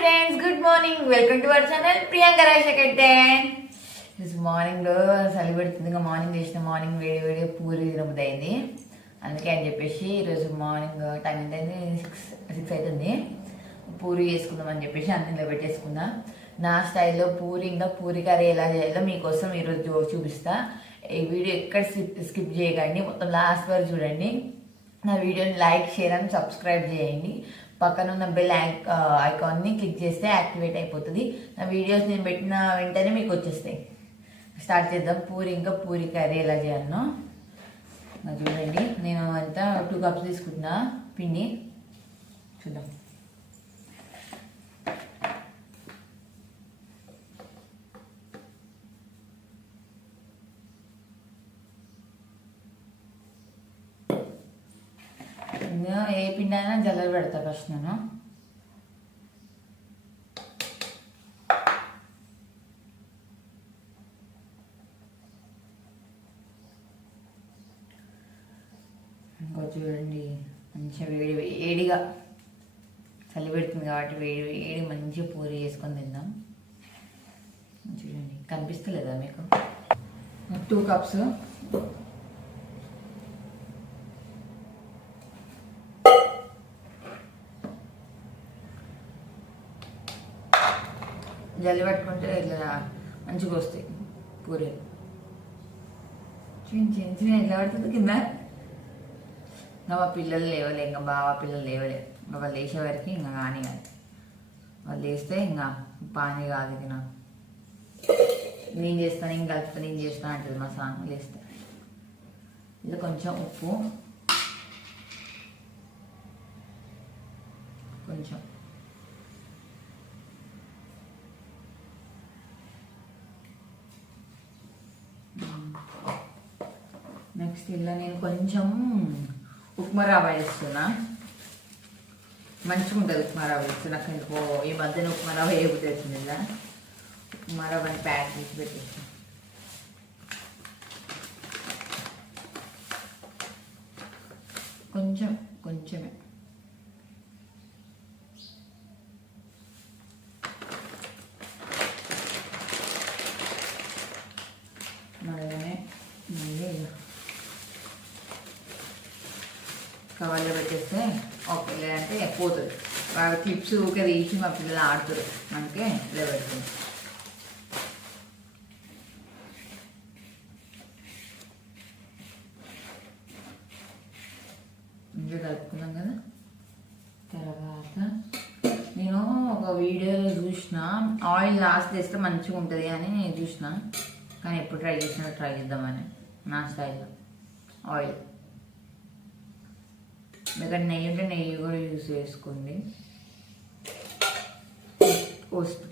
Friends good morning welcome to our channel Priyanka Rajasekhar ఈరోజు morning చలి పెడుతుంది ఇంకా మార్నింగ్ చేసిన మార్నింగ్ వేడి వేడి పూరి తినబుదైంది అందుకే అని చెప్పేసి ఈరోజు మార్నింగ్ టైం ఎంత అయింది సిక్స్ సిక్స్ అవుతుంది పూరి చేసుకుందాం అని చెప్పేసి అందులో పెట్టేసుకున్నా. నా స్టైల్లో పూరి ఇంకా పూరి కర్రీ ఎలా చేయాలో మీకోసం ఈరోజు చూపిస్తా. ఈ వీడియో ఎక్కడ స్కిప్ స్కిప్ చేయకండి మొత్తం లాస్ట్ వరకు చూడండి. నా వీడియోని లైక్ షేర్ అండ్ సబ్స్క్రైబ్ చేయండి. పక్కన ఉన్న బెల్ ఐకాన్ని క్లిక్ చేస్తే యాక్టివేట్ అయిపోతుంది. నా వీడియోస్ నేను పెట్టిన వెంటనే మీకు వచ్చేస్తాయి. స్టార్ట్ చేద్దాం. పూరి ఇంకా పూరి కర్రీ ఎలా చేయాలనో. నాకు చూడండి. నేను అంతా టూ కప్స్ తీసుకుంటున్నా. పిండి. చూద్దాం ఇంకా ఏ పిండి పెడతా ఫస్ట్ నేను. ఇంకో చూడండి మంచిగా వేడి వేడిగా చలి పెడుతుంది కాబట్టి వేడి వేడి మంచిగా పూరి చేసుకొని తిందాం. చూడండి కనిపిస్తలేదా మీకు? Two cups. జల్లి పట్టుకుంటే ఇట్లా మంచిగా వస్తాయి పూరీలు చిన్న చిన్న చిన్న ఎట్లా పడుతుంది కింద? ఇంకా మా పిల్లలు లేవలే ఇంకా బావ పిల్లలు లేవలే. ఇంకా వాళ్ళు లేచే వరకు ఇంకా కానీ కాదు. వాళ్ళు లేస్తే ఇంకా పానీ కాదు ఇక నాకు నేను చేస్తాను ఇంకా కలుపుతా నేను చేస్తాను అంటుంది మా సాంగ్ లేస్తే. ఇలా కొంచెం ఉప్పు. కొంచెం. నెక్స్ట్ ఇలా నేను కొంచెం ఉప్మా రవ్వ వేస్తున్నా. మంచిగా ఉంటుంది ఉప్మా రవ్వ వేస్తే. నాకు ఎందుకో ఈ మధ్యన ఉప్మా రవ్వ వేయబుద్ధి ఇలా ఉప్మా రవ్వని ప్యాక్ చేసి పెట్టేసి కొంచెం కొంచెమే మళ్ళీ మళ్ళీ కవర్లో పెట్టేస్తే ఓకే లేదంటే పోతుంది. వాళ్ళ క్లిప్స్ ఊకే తీసి మా పిల్లలు ఆడుతారు. అందుకే ఇలా పెడుతుంది. ఇంకా కలుపుకున్నాం కదా? తర్వాత నేను ఒక వీడియోలో చూసిన. ఆయిల్ లాస్ట్ వేస్తే మంచిగా ఉంటుంది అని నేను చూసిన. కానీ ఎప్పుడు ట్రై చేసినా ట్రై చేద్దామని. నా స్టైల్లో. ఆయిల్. మీకు నెయ్యి ఉంటే నెయ్యి కూడా యూస్ చేసుకోండి. పోస్ట్.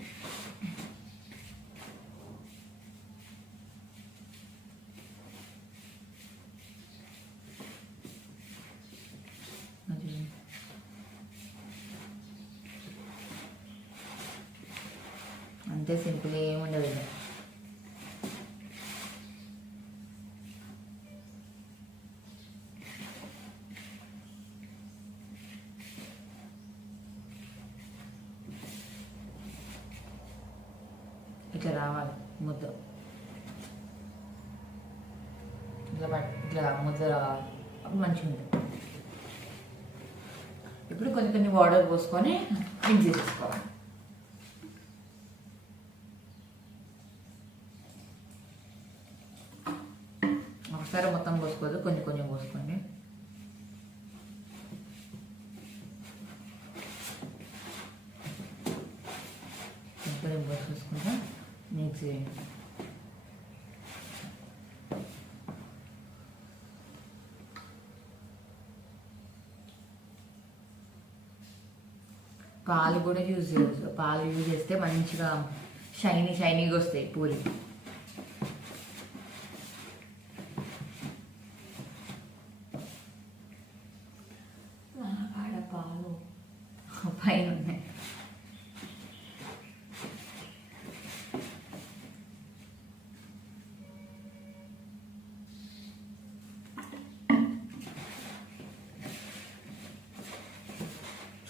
అంతే సింపుల్ ఏముండదు ఇక. ఇట్లా రావాలి ముద్ద. ఇట్లా ఇట్లా ముద్ద రావాలి. అప్పుడు మంచిగా ఉంటుంది ఇప్పుడు కొన్ని కొన్ని వాటర్ పోసుకొని మిక్స్ చేసేసుకోవాలి. ఒకసారి మొత్తం పోసుకోదు కొంచెం కొంచెం పోసుకోండి కొంచెం కొంచెం పోసేసుకుంటా మిక్స్ చేయండి పాలు కూడా యూజ్ చేయవచ్చు పాలు యూజ్ చేస్తే మంచిగా షైనీ షైనీగా వస్తాయి పూలు ఆడ పాలు పైన ఉన్నాయి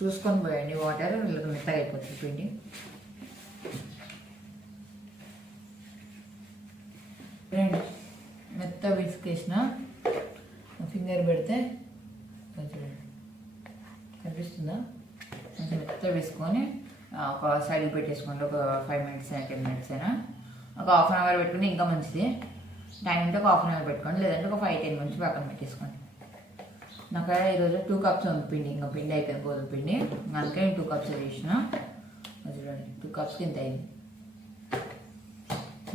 చూసుకొని పోయండి వాటర్ వీళ్ళకి మెత్తగా అయిపోతుంది పిండి. రండి. మెత్త విసుకేసిన ఫింగర్ పెడితే కొంచెం కనిపిస్తుందా? కొంచెం మెత్త వేసుకొని ఒక సైడ్కి పెట్టేసుకోండి ఒక ఫైవ్ మినిట్స్ అయినా టెన్ మినిట్స్ అయినా. ఒక హాఫ్ అన్ అవర్ పెట్టుకుంటే ఇంకా మంచిది. టైం ఉంటే ఒక హాఫ్ అన్ అవర్ పెట్టుకోండి లేదంటే ఒక ఫైవ్ టెన్ మినిట్స్ పక్కన పెట్టేసుకోండి. నాకు ఈరోజు టూ కప్స్ ఉంది పిండి ఇంకా పిండి అయిపోయింది గోధుమ పిండి. అందుకే నేను టూ కప్స్ చేసిన. చూడండి టూ కప్స్ కింద అయింది?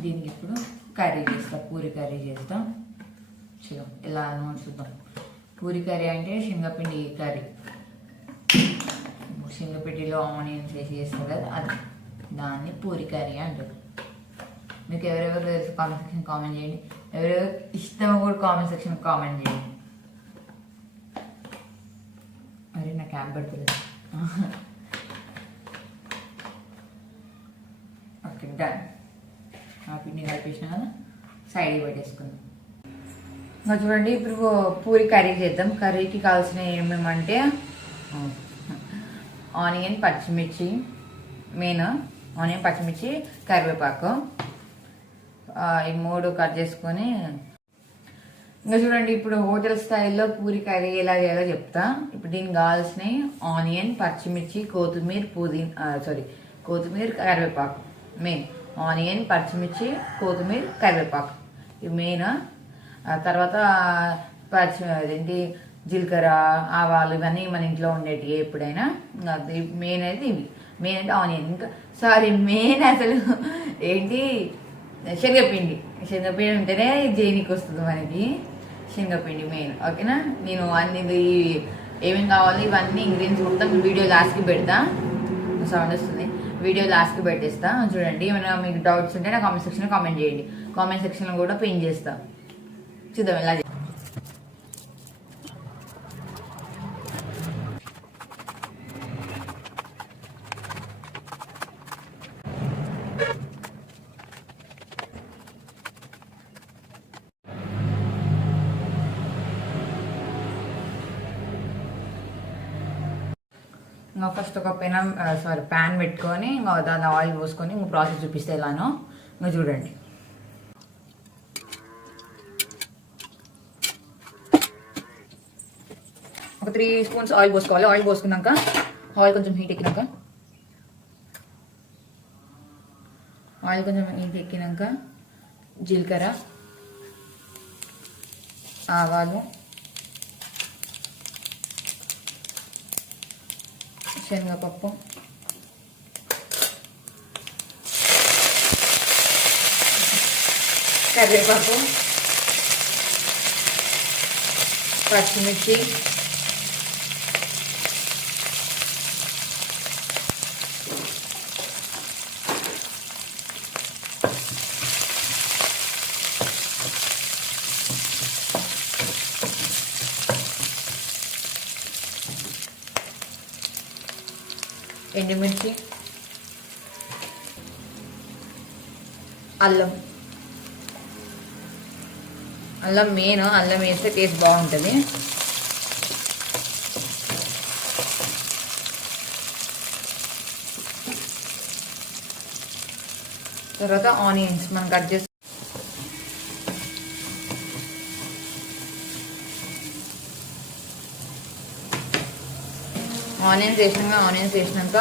దీనికి ఇప్పుడు కర్రీ చేస్తా పూరి కర్రీ చేస్తా. చూద్దాం ఎలా అనో చూద్దాం. పూరి కర్రీ అంటే శనగపిండి కర్రీ. శనగపిండిలో ఆనియన్స్ వేసి చేస్తారు కదా అది. దాన్ని పూరి కర్రీ అంటారు. మీకు ఎవరెవరు తెలుసు కామెంట్ సెక్షన్ కామెంట్ చేయండి. ఎవరెవరు ఇష్టం కూడా కామెంట్ సెక్షన్ కామెంట్ చేయండి. మరి నాకు క్యాబ్ పెడుతుంది ఓకే డన్. ఆ పిండి కలిపేసిన కదా? సైడ్కి పెట్టేసుకుందాం. ఇంకా చూడండి ఇప్పుడు పూరి కర్రీ చేద్దాం. కర్రీకి కావాల్సిన ఏమేమంటే ఆనియన్ పచ్చిమిర్చి మెయిన్ ఆనియన్ పచ్చిమిర్చి కరివేపాకు. ఈ మూడు కట్ చేసుకొని ఇంకా చూడండి ఇప్పుడు హోటల్ స్టైల్లో పూరి కర్రీ ఎలా చేయాలో చెప్తా. ఇప్పుడు దీనికి కావాల్సినవి ఆనియన్ పచ్చిమిర్చి కొత్తిమీర పుదీనా సారీ కొత్తిమీర కరివేపాకు. మెయిన్ ఆనియన్ పచ్చిమిర్చి కొత్తిమీర కరివేపాకు. ఇవి మెయిన్ ఆ తర్వాత పచ్చి అదేంటి జీలకర్ర ఆవాలు ఇవన్నీ మన ఇంట్లో ఉండేటివి ఎప్పుడైనా. మెయిన్ అయితే ఇవి. మెయిన్ అంటే ఆనియన్. ఇంకా సారీ మెయిన్ అసలు ఏంటి శనగపిండి. శనగపిండి ఉంటేనే జైనికి వస్తుంది మనకి. శనగపిండి మెయిన్ ఓకేనా? నేను అన్ని ఏమేమి కావాలి ఇవన్నీ ఇంగ్రీడియంట్స్ మొత్తం వీడియో లాస్ట్కి పెడతా. సౌండ్ వస్తుంది. వీడియో లాస్ట్కి పెట్టేస్తా. చూడండి ఏమైనా మీకు డౌట్స్ ఉంటే నా కామెంట్ సెక్షన్లో కామెంట్ చేయండి. కామెంట్ సెక్షన్లో కూడా పిన్ చేస్తా. చూద్దాం ఎలా ఇంకా ఫస్ట్ ఒక పెన సారీ ప్యాన్ పెట్టుకొని ఇంకా దాని ఆయిల్ పోసుకొని ఇంకా ప్రాసెస్ చూపిస్తే ఎలానో ఇంకా చూడండి. ఒక త్రీ స్పూన్స్ ఆయిల్ పోసుకోవాలి. ఆయిల్ పోసుకున్నాక ఆయిల్ కొంచెం హీట్ ఎక్కినాక ఆయిల్ కొంచెం హీట్ ఎక్కినాక జీలకర్ర ఆవాలు శనగపప్పు కరివేపాకు పచ్చిమిర్చి ఎండుమిర్చి అల్లం. అల్లం మెయిన్ అల్లం వేస్తే టేస్ట్ బాగుంటుంది. తర్వాత ఆనియన్స్ మనం కట్ చేసి ఆనియన్స్ వేసినాక ఆనియన్స్ వేసినాక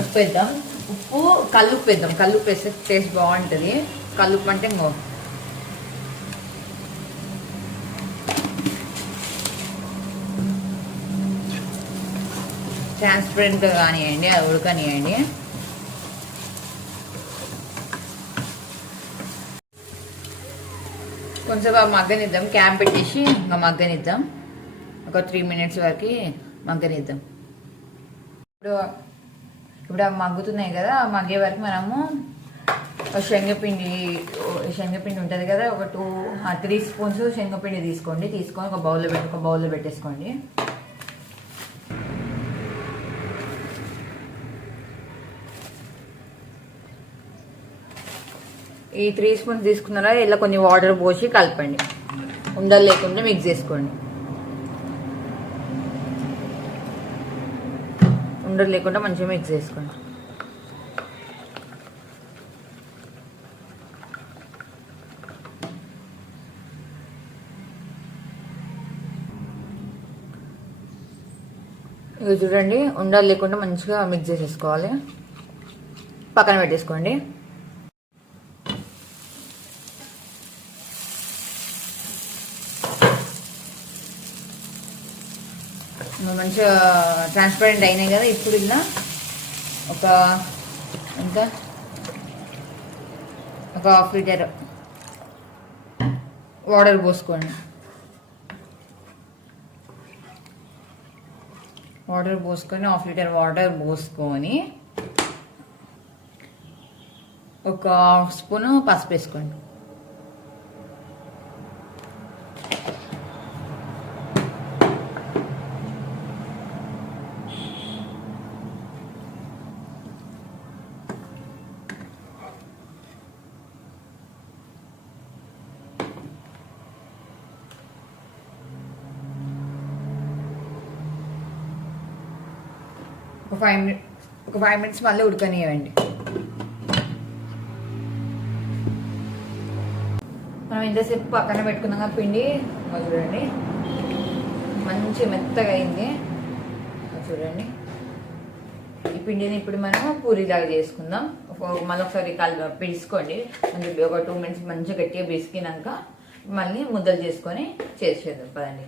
ఉప్పు వేద్దాం. ఉప్పు కల్లుప్పు వేద్దాం. కల్లుప్పు వేస్తే టేస్ట్ బాగుంటుంది. కల్లుప్పు అంటే ఇంకో. ట్రాన్స్పరెంట్ కానివ్వండి అది ఉడకనివ్వండి కొంచెం ఆ మగ్గనిద్దాం. క్యాప్ పెట్టేసి ఇంకా మగ్గనిద్దాం. ఒక త్రీ మినిట్స్ వరకు మగ్గనిద్దాం. ఇప్పుడు ఇప్పుడు అవి మగ్గుతున్నాయి కదా మగ్గే వరకు మనము శనగపిండి శనగపిండి ఉంటుంది కదా ఒక టూ త్రీ స్పూన్స్ శనగపిండి తీసుకోండి. తీసుకొని ఒక బౌల్లో పెట్టి ఒక బౌల్లో పెట్టేసుకోండి. ఈ త్రీ స్పూన్స్ తీసుకున్నారా ఇలా కొన్ని వాటర్ పోసి కలపండి. ఉండలు లేకుండా మిక్స్ చేసుకోండి. ఉండలు లేకుండా మంచిగా మిక్స్ చేసుకోండి. ఇది చూడండి ఉండాలి లేకుండా మంచిగా మిక్స్ చేసేసుకోవాలి. పక్కన పెట్టేసుకోండి. మంచిగా ట్రాన్స్పరెంట్ అయినాయి కదా ఇప్పుడు ఇలా. ఒక ఎంత? ఒక హాఫ్ లీటర్ వాటర్ పోసుకోండి. వాటర్ పోసుకొని హాఫ్ లీటర్ వాటర్ పోసుకొని ఒక హాఫ్ స్పూన్ పసుపు వేసుకోండి. ఫైవ్ మినిట్ ఒక ఫైవ్ మినిట్స్ మళ్ళీ ఉడకనివ్వండి మనం ఇంతసేపు పక్కన పెట్టుకున్నాక పిండి చూడండి. మంచి మెత్తగా అయింది. చూడండి. ఈ పిండిని ఇప్పుడు మనం పూరిలాగా చేసుకుందాం. మళ్ళీ ఒకసారి కలు పిలుచుకోండి. మంచి ఒక టూ మినిట్స్ మంచిగా గట్టిగా పిసికినాక మళ్ళీ ముద్దలు చేసుకొని చేసేద్దాం. పదండి.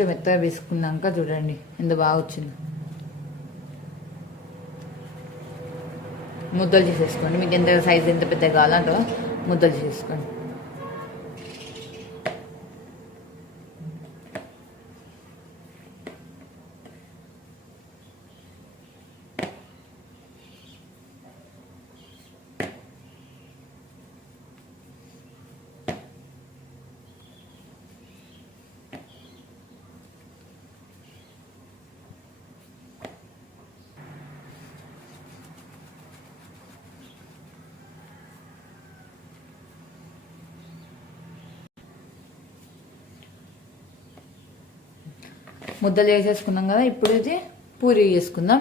కొంచెం మెత్తగా వేసుకున్నాక చూడండి ఎంత బాగా వచ్చింది. ముద్దలు చేసేసుకోండి. మీకు ఎంత సైజ్ ఎంత పెద్ద కావాలో అంత ముద్దలు చేసేసుకోండి. ముద్దలు చేసేసుకున్నాం కదా ఇప్పుడు ఇది పూరి చేసుకుందాం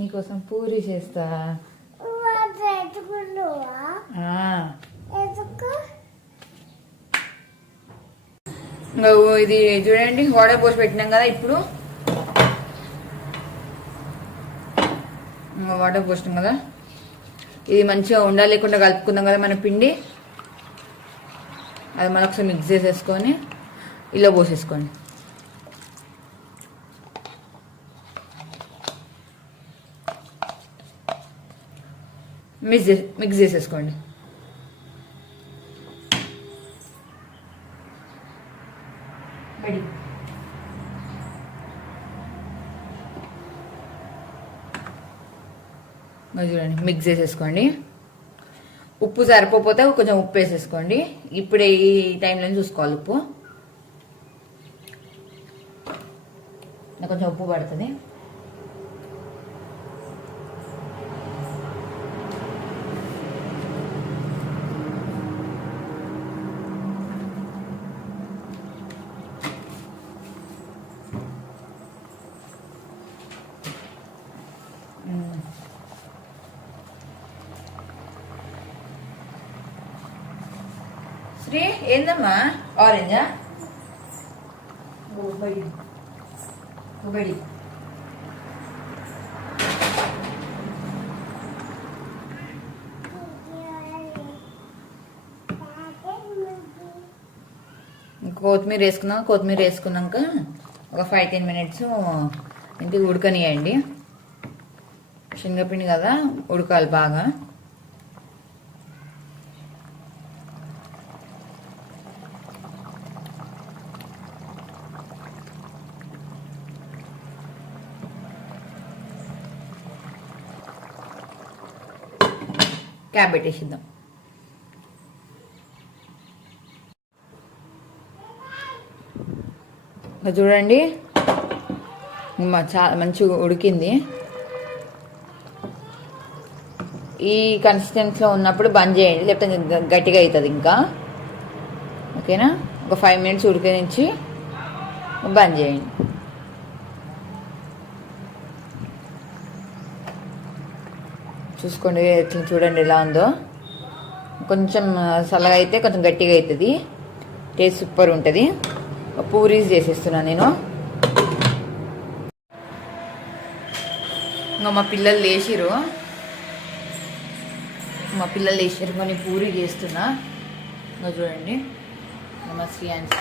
నీకోసం పూరి చేస్తా. ఇది చూడండి వాటర్ పోసి పెట్టినాం కదా ఇప్పుడు. వాటర్ పోసినాం కదా. ఇది మంచిగా ఉండాలి లేకుండా కలుపుకున్నాం కదా మన పిండి. అది మనం ఒకసారి మిక్స్ చేసేసుకొని ఇలా పోసేసుకోండి. మిక్స్ మిక్స్ చేసేసుకోండి. రెడీ చూడండి మిక్స్ చేసేసుకోండి. ఉప్పు సరిపోతే కొంచెం ఉప్పు వేసేసుకోండి. ఇప్పుడే ఈ టైంలో చూసుకోవాలి ఉప్పు. కొంచెం ఉప్పు పడుతుంది. శ్రీ ఏందమ్మా ఆరెంజా బొబ్బడి బొబ్బడి కొత్తిమీర వేసుకున్నాక కొత్తిమీర వేసుకున్నాక ఒక ఫైవ్ టెన్ మినిట్స్ ఇంటి ఉడకనియండి. శనగపిండి కదా ఉడకాలి బాగా. క్యాబ్ పెట్టేసిద్దాం ఇంకా చూడండి. చాలా మంచిగా ఉడికింది. ఈ కన్సిస్టెన్సీలో ఉన్నప్పుడు బంద్ చేయండి లేకపోతే గట్టిగా అవుతుంది ఇంకా. ఓకేనా? ఒక ఫైవ్ మినిట్స్ ఉడికించి బంద్ చేయండి. చూసుకోండి ఎట్లా చూడండి ఎలా ఉందో. కొంచెం చల్లగా అయితే కొంచెం గట్టిగా అవుతుంది టేస్ట్ సూపర్ ఉంటుంది. పూరీస్ చేసేస్తున్నాను నేను. ఇంకా మా పిల్లలు లేచిరు మా పిల్లలు లేచారు కొన్ని పూరి చేస్తున్నా. ఇంకా చూడండి. నమస్తే మా శ్రీయాన్స్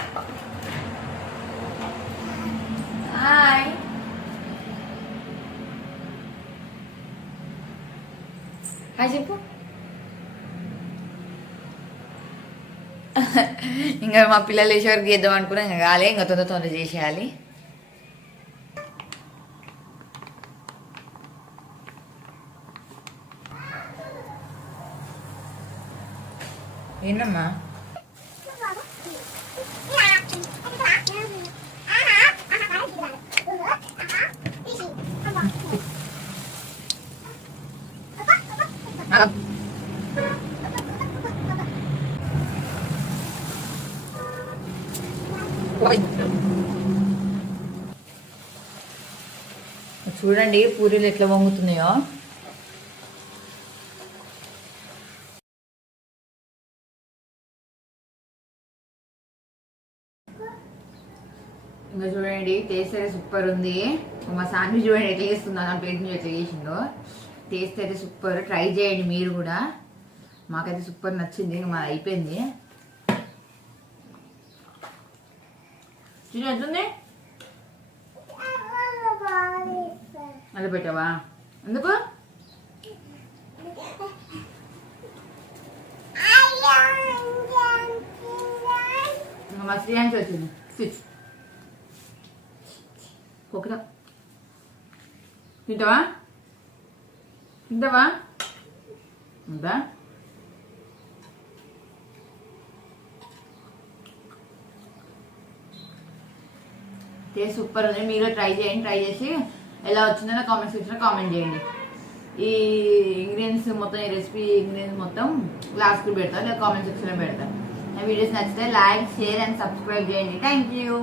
హాయ్ చెప్పు. ఇంకా మా పిల్లలు వేసే వరకు చేద్దాం అనుకున్నా ఇంకా కాలే ఇంకా తొందర తొందర చేసేయాలి. ఏంటమ్మా చూడండి పూరీలు ఎట్లా వంగుతున్నాయో. ఇంకా చూడండి టేస్ట్ అయితే సూపర్ ఉంది. మా సాన్వి చూడండి ఎట్లా చేస్తుందో నా ప్లేట్ మీద ఎట్లా చేసిందో టేస్ట్ అయితే సూపర్ ట్రై చేయండి మీరు కూడా. మాకైతే సూపర్ నచ్చింది. ఇంకా మాది అయిపోయింది. చూడు అది పెట్టావా? ఎందుకు? ఇంకా మా శ్రీయాంశి వచ్చింది. స్విచ్ కుక్కరా తింటావా? తింటావా? ఉందా? టేస్ట్ సూపర్ ఉంది. మీరు ట్రై చేయండి ట్రై చేసి. ఎలా వచ్చిందో కామెంట్ సెక్షన్లో కామెంట్ చేయండి. ఈ ఇంగ్రీడియన్స్ మొత్తం ఈ రెసిపీ ఇంగ్రీడియన్స్ మొత్తం క్లాస్కి పెడతాను లేదా కామెంట్ సెక్షన్లో పెడతా. నా వీడియోస్ నచ్చితే లైక్ షేర్ అండ్ సబ్స్క్రైబ్ చేయండి. Thank you